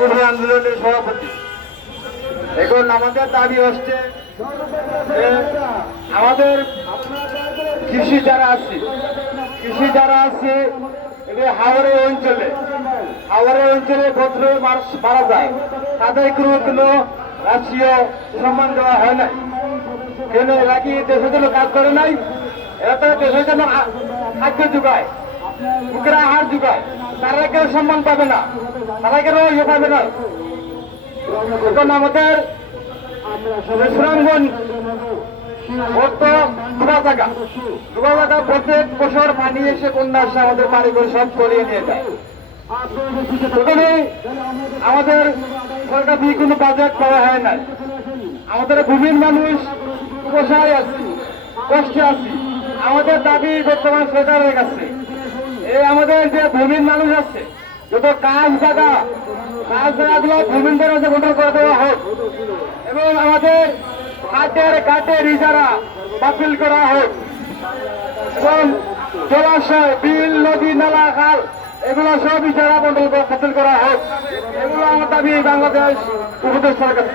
কোন আন্দোলনের সভাপতি। এখন আমাদের দাবি হচ্ছে আমাদের কৃষি যারা আছে, কৃষি যারা আছে এটা হাওড়ের অঞ্চলে হাওড়ের অঞ্চলে বছরে মানুষ মারা যায়। তাদের কোনো কোনো রাষ্ট্রীয় সম্মান দেওয়া হয় নাই। কেন এরা কি দেশের জন্য কাজ করে নাই? এরা তো দেশের জন্য খাদ্য যোগায় লোকেরা আহার যোগায়। তারা কেউ সম্মান পাবে না। তারা কেন ইয়ে পাবে না। এখন আমাদের দুবা জায়গা দুবা জায়গা প্রত্যেক বছর পানি এসে কন্যা আসে, আমাদের বাড়ি করে সব করিয়ে নিয়ে যায়। আমাদের সরকার দিয়ে কোনো বাজেট করা হয় নাই, আমাদের ভূমির মানুষ পোষায় আছে, কষ্টে আছি। আমাদের দাবি বর্তমান সরকারের কাছে। এই আমাদের যে ভূমির মানুষ আছে, যত কাজ জায়গা কাজ জায়গাগুলো ভূমিদের কাছে বন্ধ করে দেওয়া হোক, এবং আমাদের হাটের ঘাটের ইজারা বাতিল করা হোক, এবং জলাশয়, বিল, নদী, নালা, খাল, এগুলো সব ইজারা বন্ধ বাতিল করা হোক, এগুলো আমার দাবি বাংলাদেশ উপদেশ সরকার